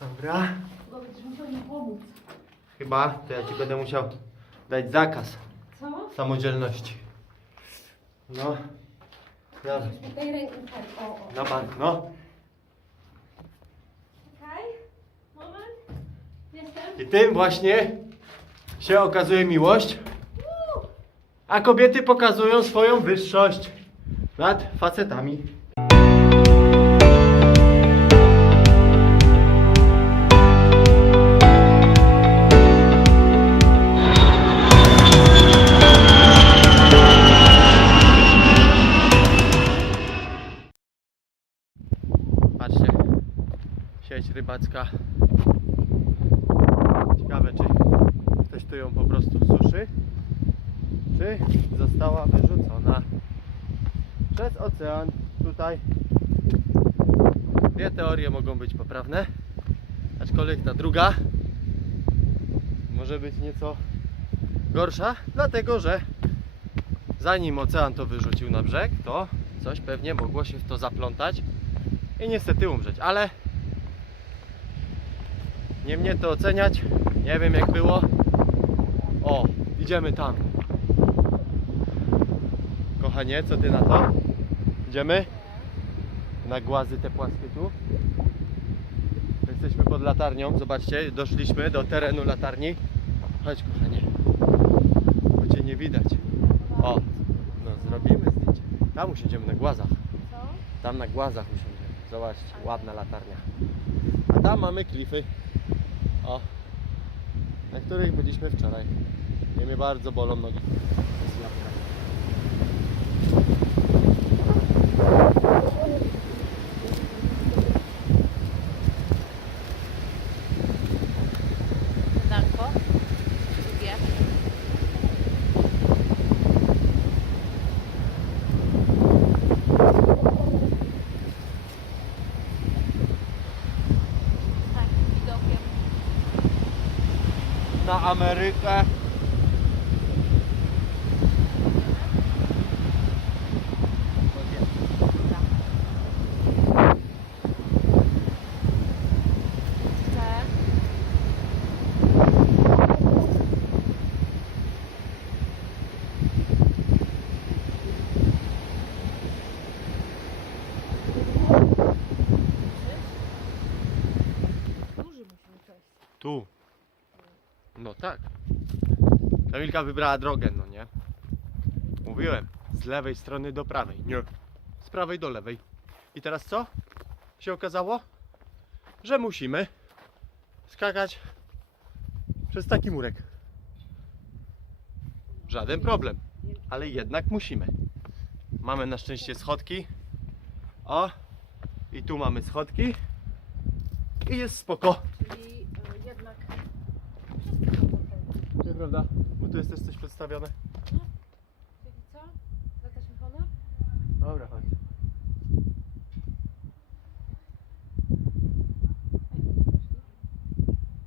Dobra. Chyba będziesz musiał mi pomóc. Chyba to ja ci będę musiał dać zakaz Co? samodzielności. No. Na, Daj rękę, tak, o, o. na bank, no. Czekaj. Moment. Jestem. I tym właśnie się okazuje miłość, a kobiety pokazują swoją wyższość nad facetami. Rybacka Ciekawe, czy ktoś tu ją po prostu suszy, czy została wyrzucona przez ocean tutaj. Dwie teorie mogą być poprawne, aczkolwiek ta druga może być nieco gorsza, dlatego że zanim ocean to wyrzucił na brzeg, to coś pewnie mogło się w to zaplątać i niestety umrzeć, ale nie mnie to oceniać. Nie wiem jak było. O, idziemy tam. Kochanie, co ty na to? Idziemy? Na głazy te płaskie tu. Jesteśmy pod latarnią. Zobaczcie, doszliśmy do terenu latarni. Chodź kochanie. Bo cię nie widać. O, no zrobimy zdjęcie. Tam usiądziemy na głazach. Co? Tam na głazach usiądziemy. Zobaczcie, ładna latarnia. A tam mamy klify. O, na których byliśmy wczoraj. I mnie bardzo bolą nogi. Jest jabłka. Amerykę. Kamilka wybrała drogę, no nie? Mówiłem. Z lewej strony do prawej. Nie. Z prawej do lewej. I teraz co? Się okazało? Że musimy skakać przez taki murek. Żaden problem. Ale jednak musimy. Mamy na szczęście schodki. O. I tu mamy schodki. I jest spoko. Czyli y, jednak Nieprawda? Bo tu jest też coś przedstawione. Czyli co? Zwracasz mi honor? Dobra, chodź.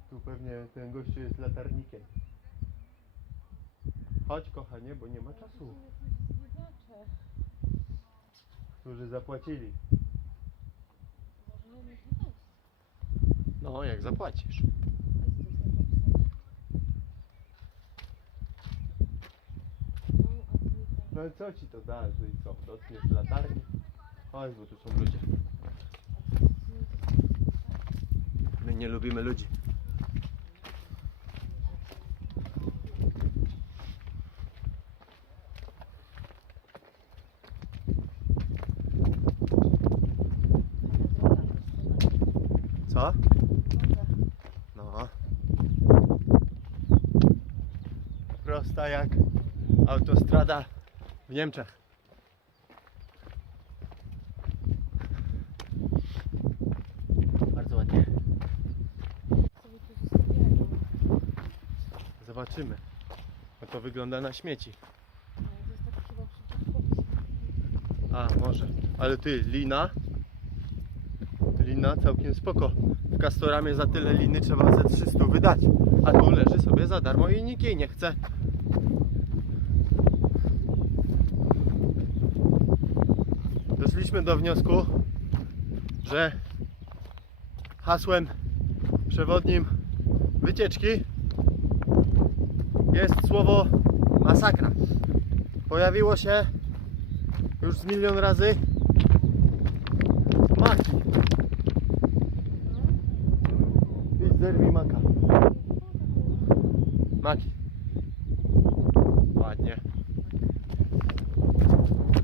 Tu pewnie ten gościu jest latarnikiem. Chodź kochanie, bo nie ma czasu. Którzy zapłacili. No, jak zapłacisz. A co to jest napisane? No, a tu tak. No i co ci to da, że i co? Dotkniesz latarni? Chodź, bo tu są ludzie. My nie lubimy ludzi. Co? No. Prosta jak autostrada w Niemczech. Bardzo ładnie. Zobaczymy. No to wygląda na śmieci. A, może. Ale ty, lina. Lina całkiem spoko. W Castoramie za tyle liny trzeba ze 300 wydać. A tu leży sobie za darmo i nikt jej nie chce. Doszliśmy do wniosku, że hasłem przewodnim wycieczki jest słowo masakra. Pojawiło się już z milion razy maki. Zerwij maka. Maki. Ładnie.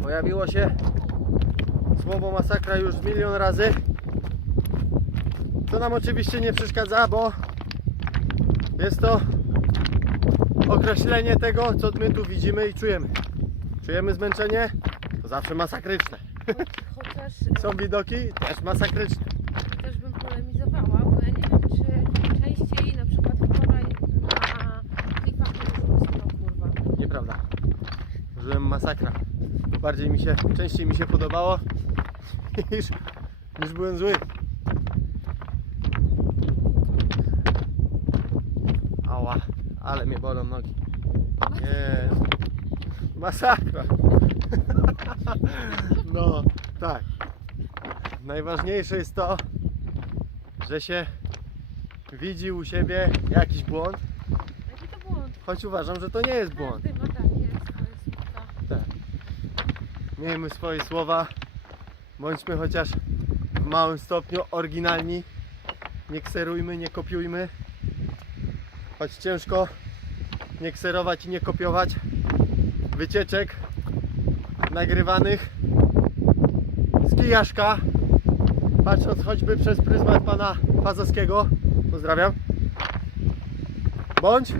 Pojawiło się słowo masakra już milion razy. Co nam oczywiście nie przeszkadza, bo jest to określenie tego, co my tu widzimy i czujemy. Czujemy zmęczenie? To zawsze masakryczne. Chociaż, Są widoki? Też masakryczne. też bym polemizowała, bo ja nie wiem, czy częściej na przykład wczoraj na klipach nie użyłeś to kurwa. Nieprawda. Użyłem masakra. Bardziej mi się, częściej mi się podobało niż, niż byłem zły. Ała, ale mnie bolą nogi. Jezu. Masakra. No, tak. Najważniejsze jest to, że się widzi u siebie jakiś błąd, Jaki to błąd? choć uważam, że to nie jest błąd. Każdy ma takie swoje słówka. Tak. Miejmy swoje słowa. Bądźmy chociaż w małym stopniu oryginalni. Nie kserujmy, nie kopiujmy. Choć ciężko nie kserować i nie kopiować wycieczek nagrywanych z kijaszka. Patrząc choćby przez pryzmat pana Fazowskiego. Pozdrawiam. Bądź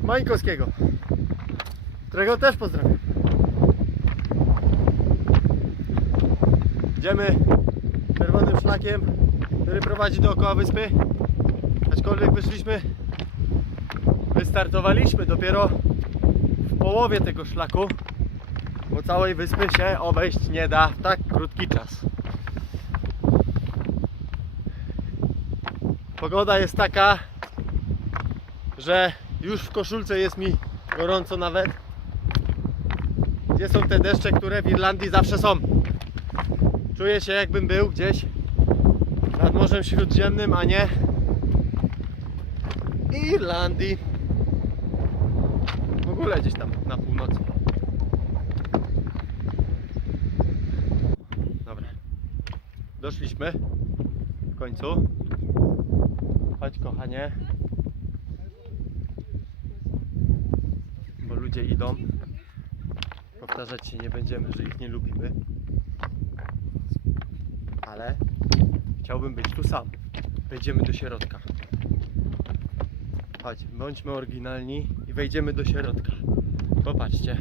Mańkowskiego którego też pozdrawiam. Idziemy czerwonym szlakiem, który prowadzi dookoła wyspy. Aczkolwiek wyszliśmy, wystartowaliśmy dopiero w połowie tego szlaku, bo całej wyspy się obejść nie da w tak krótki czas. Pogoda jest taka, że już w koszulce jest mi gorąco nawet. Gdzie są te deszcze, które w Irlandii zawsze są? Czuję się jakbym był gdzieś nad Morzem Śródziemnym, a nie Irlandii. W ogóle gdzieś tam na północy. Dobra. Doszliśmy w końcu. Chodź kochanie. Bo ludzie idą. Powtarzać się nie będziemy, że ich nie lubimy. Ale chciałbym być tu sam. Wejdziemy do środka. Chodź, bądźmy oryginalni i wejdziemy do środka. Popatrzcie.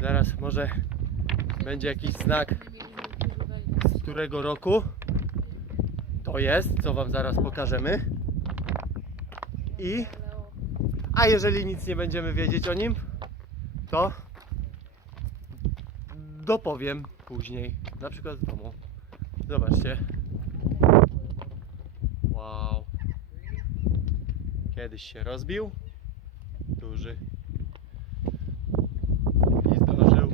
Zaraz może będzie jakiś znak, z którego roku to jest, co Wam zaraz pokażemy. I a jeżeli nic nie będziemy wiedzieć o nim, to dopowiem później, na przykład w domu. Zobaczcie. Wow. Kiedyś się rozbił. Duży. I zdążył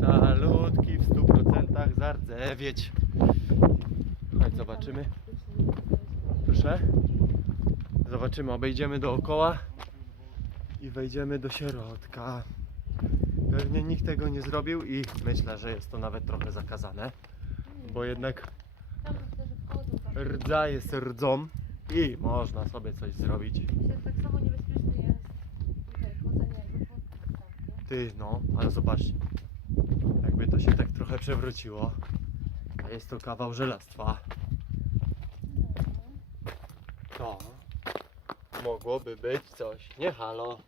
calutki w 100% zardzewieć. Chodź, zobaczymy. Proszę. Zobaczymy, obejdziemy dookoła i wejdziemy do środka. Pewnie nikt tego nie zrobił i myślę, że jest to nawet trochę zakazane, bo jednak rdza jest rdzą i można sobie coś zrobić. Tak samo niebezpieczne jest tutaj chodzenie jakby po tam, Ty, no, ale zobaczcie, jakby to się tak trochę przewróciło, a jest to kawał żelastwa, to mogłoby być coś. Nie halo.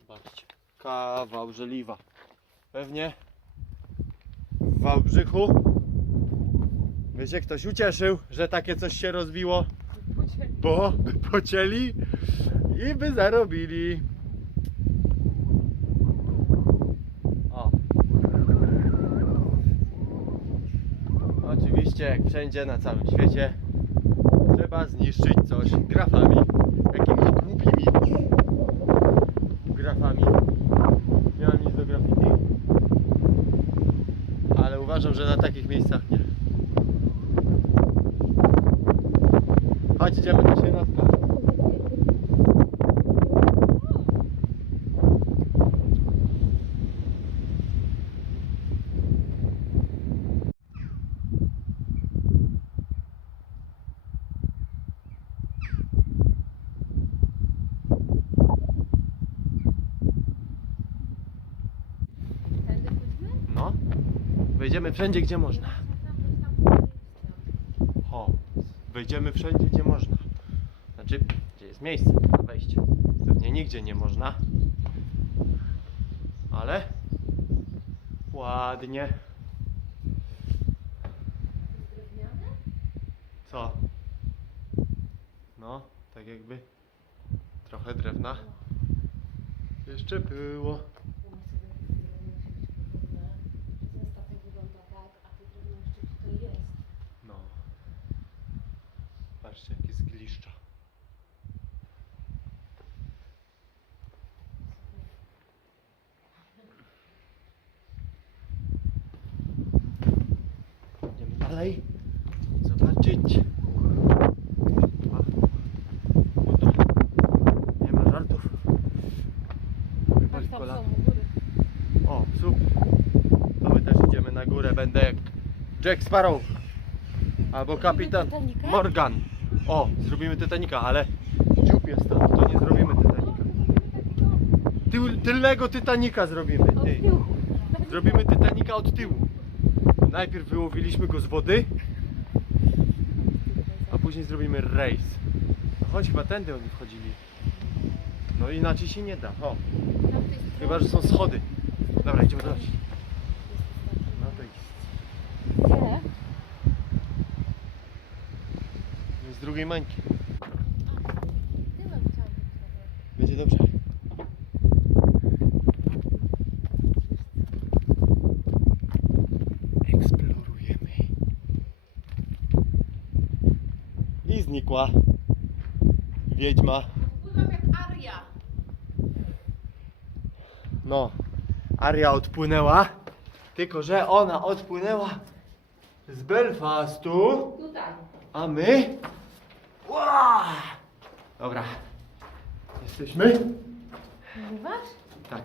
Zobaczcie, kawał żeliwa. Pewnie w Wałbrzychu by się ktoś ucieszył, że takie coś się. Podzieli. bo by pocięli i by zarobili. O. Oczywiście, jak wszędzie na całym świecie, trzeba zniszczyć coś grafami, jakimiś głupimi grafami. Mam nic do graffiti, ale uważam, że na takich miejscach nie. Chodź, idziemy do środka. No. Wejdziemy wszędzie, gdzie można. O, wejdziemy wszędzie, gdzie można. Znaczy, gdzie jest miejsce na wejście. Pewnie nigdzie nie można. Ale ładnie. Co? No, tak jakby trochę drewna. Jeszcze było. Zestaw jak wygląda tak, a to drewno jeszcze tutaj jest. No. Patrzcie, jakie zgliszcza. Idziemy dalej. Zobaczyć. Nie ma żartów. Boli Tak, kolana. O, super. To my też idziemy na górę. Będę jak Jack Sparrow. Albo kapitan? Morgan. O, zrobimy Titanica, ale dziób jest tam, to nie zrobimy Titanica. Tył, tylnego Titanica zrobimy, ty. Zrobimy Titanica od tyłu. Najpierw wyłowiliśmy go z wody, a później zrobimy rejs. No chodź, chyba tędy oni wchodzili. No inaczej się nie da. O, chyba, że są schody. Dobra, idziemy zobaczyć. No to idź. Gdzie? Z drugiej mańki. Będzie dobrze. Eksplorujemy. I znikła. Wiedźma. Pływam jak Aria. No, Aria odpłynęła. Tylko, że ona odpłynęła z Belfastu, Tutaj. a my. Ła! Dobra. Jesteśmy? Nagrywasz? Tak.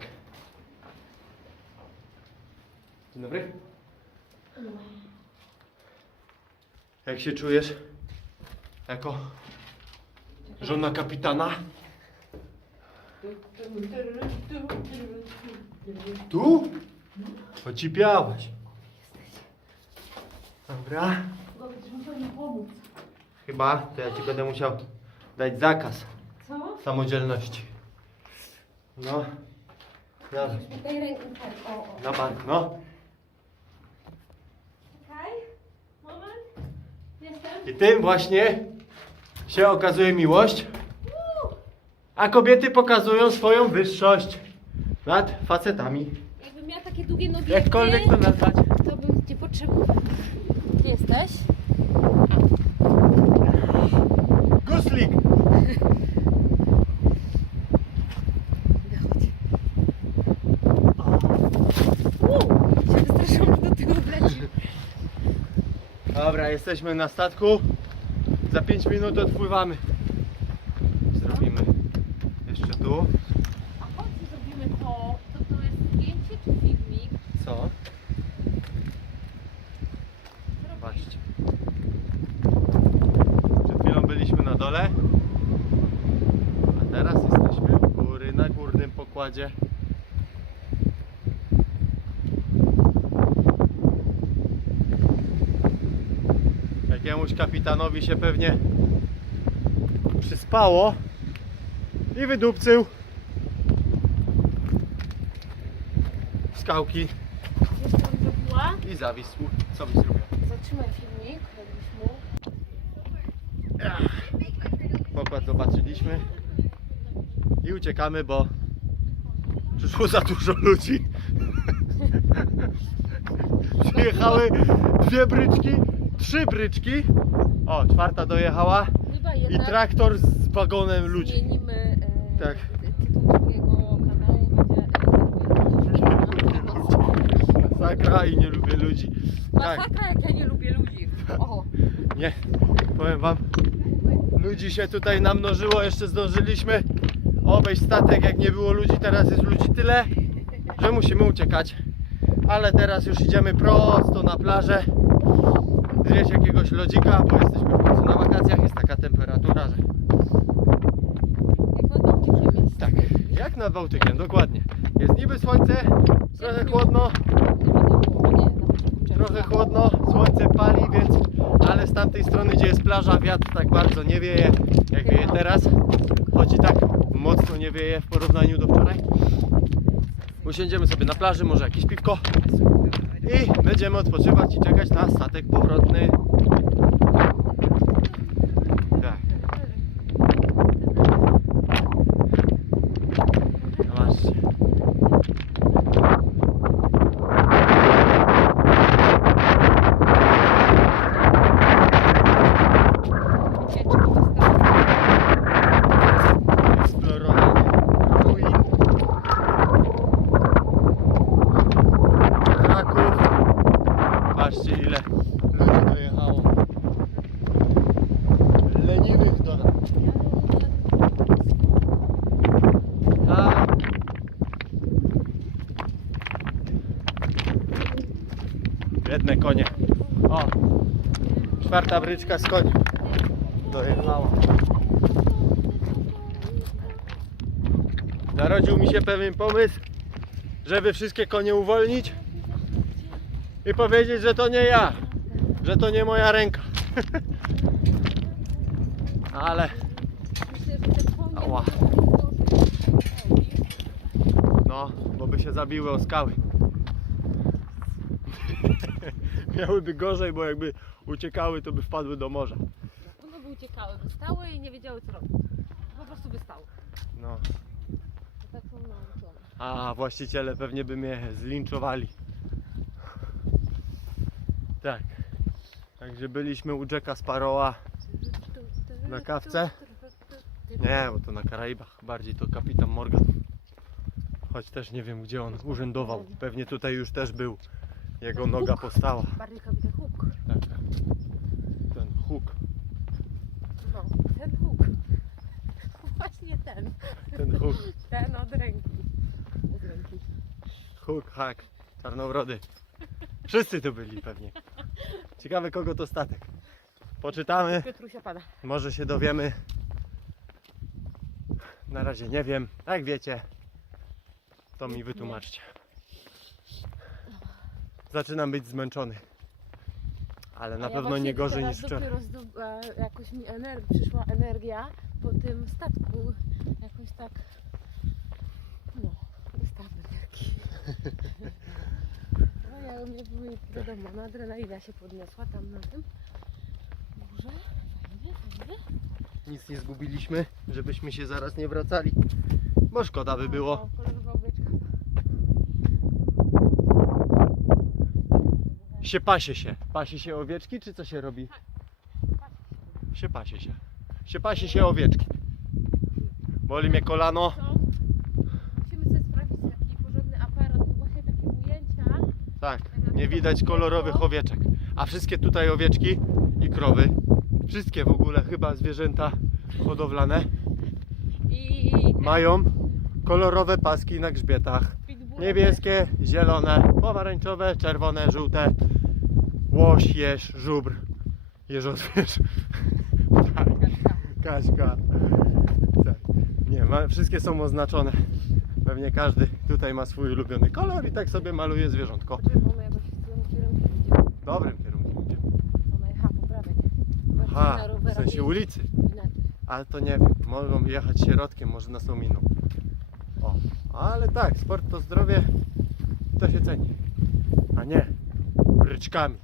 Dzień dobry. Jak się czujesz? Jako żona kapitana? Tu? Ocipiałaś. Dobra. Powiedz, że muszę mi pomóc. Chyba to ja ci będę musiał dać zakaz Co? samodzielności. No. Daj rękę. tak, O, o. Na bank, no. Czekaj. Moment. Jestem. I tym właśnie się okazuje miłość, a kobiety pokazują swoją wyższość nad facetami. Jakbym miała takie długie nogi Jakkolwiek jak to nazwać. to bym cię potrzebował. Gdzie jesteś? Guslik! Tyłu wleci. Dobra, jesteśmy na statku. Za 5 minut odpływamy. Zrobimy jeszcze tu. A po co zrobimy to? To to jest zdjęcie czy filmik? Co? Co robisz? Patrzcie. Przed chwilą byliśmy na dole, a teraz jesteśmy u góry, na górnym pokładzie. Jakiemuś kapitanowi się pewnie przyspało i wydupcył w skałki i zawisł. Co byś zrobił? Zatrzymaj filmik, i uciekamy, bo przyszło za dużo ludzi. Przyjechały dwie bryczki, trzy bryczki. O, czwarta dojechała Chyba i jednak traktor z wagonem ludzi. zmienimy e, Tak. tytuł twojego kanału będzie Masakra i nie lubię ludzi. Tak, Masakra jak ja nie lubię ludzi. O, nie, powiem wam, Ludzi się tutaj namnożyło, jeszcze zdążyliśmy obejść statek, jak nie było ludzi, teraz jest ludzi tyle, że musimy uciekać. Ale teraz już idziemy prosto na plażę, zjeść jakiegoś lodzika, bo jesteśmy w końcu na wakacjach, jest taka temperatura, że Jak nad Bałtykiem jest. tak, jak nad Bałtykiem, dokładnie. Jest niby słońce, trochę chłodno, trochę chłodno, słońce pali, więc z tamtej strony, gdzie jest plaża, wiatr tak bardzo nie wieje, jak wieje teraz. Choć i tak mocno nie wieje w porównaniu do wczoraj. Usiądziemy sobie na plaży, może jakieś piwko i będziemy odpoczywać i czekać na statek powrotny. Tak, zobaczcie. Ucieczki zostały. Eksplorowanie ruin. Kraków. Patrzcie ile ludzi dojechało. Leniwych do nas. A. Biedne konie. O, czwarta bryczka z koni dojechała. Narodził mi się pewien pomysł, żeby wszystkie konie uwolnić i powiedzieć, że to nie ja, że to nie moja ręka. Ale Ała. no, bo by się zabiły o skały. Miałyby gorzej, bo jakby uciekały, to by wpadły do morza. One by uciekały, by stały i nie wiedziały co robić. Po prostu by stały. No, To tak są nauczone. a właściciele pewnie by mnie zlinczowali. Tak. Także byliśmy u Jacka Sparrowa. Na kawce? Nie, bo to na Karaibach. Bardziej to kapitan Morgan. Choć też nie wiem, gdzie on urzędował. Pewnie tutaj już też był. Jego noga postała. Bardziej kapitan Hook. Tak, tak. Ten huk. No, ten Hook. Właśnie ten. Ten huk. Ten od ręki. Od ręki. Huk, hak. Czarnowrody. Wszyscy tu byli pewnie. Ciekawe kogo to statek. Poczytamy. Piotrusia pada. Może się dowiemy. Na razie nie wiem. Jak wiecie, to mi wytłumaczcie. Zaczynam być zmęczony. Ale na A ja pewno właśnie nie gorzej teraz niż wczoraj. dopiero e, jakoś mi ener- przyszła energia po tym statku. Jakoś tak. No ja mnie były, wiadomo, na adrenalina się podniosła tam na tym górze. Fajnie, fajnie. Nic nie zgubiliśmy, żebyśmy się zaraz nie wracali. Bo szkoda by było. O, kolorowa owieczka. Się pasie się. Pasie się owieczki, czy co się robi? Się pasie się. Się pasie się owieczki. Boli mnie kolano. Co? Musimy sobie sprawdzić taki porządny aparat, bo właśnie takie ujęcia. Tak, nie widać kolorowych owieczek. A wszystkie tutaj owieczki i krowy, wszystkie w ogóle chyba zwierzęta hodowlane I mają kolorowe paski na grzbietach. pitbulle Niebieskie, zielone, pomarańczowe, czerwone, żółte. Łoś, jeż, żubr, jeżozwierz. tak, Kaśka. Tak. Nie, ma, wszystkie są oznaczone. Pewnie każdy tutaj ma swój ulubiony kolor i tak sobie maluje zwierzątko. Poczekaj, bo my jakoś w tym kierunku idziemy. Dobrym kierunku idzie. Ona jechała po prawej. Aha, na w rowerach sensie jeździ ulicy. inaczej. Ale to nie wiem, mogą jechać środkiem, może nas ominą. O, ale tak, sport to zdrowie, to się ceni. A nie bryczkami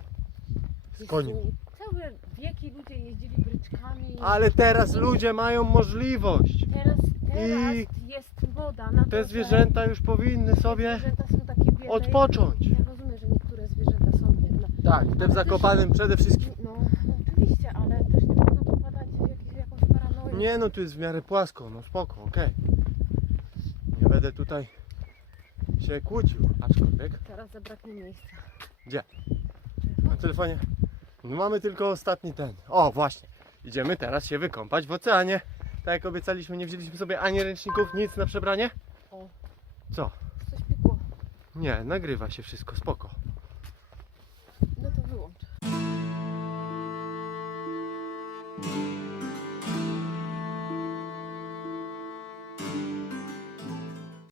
z koni. Jezu, Całe wieki ludzie jeździli bryczkami. Ale teraz ludzie mają możliwość. Teraz, teraz I jest woda Te zwierzęta już powinny sobie zwierzęta są takie biedne. odpocząć. Ja rozumiem, że niektóre zwierzęta są biedne. Tak, te w Zakopanem przede wszystkim. No, oczywiście, ale też nie można popadać w jakieś, jakąś paranoję. Nie no, tu jest w miarę płasko, no spoko, okej. Nie będę tutaj się kłócił, aczkolwiek Teraz zabraknie miejsca. na telefonie no mamy tylko ostatni ten. O, właśnie. Idziemy teraz się wykąpać w oceanie. Tak jak obiecaliśmy, nie wzięliśmy sobie ani ręczników, nic na przebranie. O. Co? Coś piekło. Nie, nagrywa się wszystko, spoko. No to wyłącz.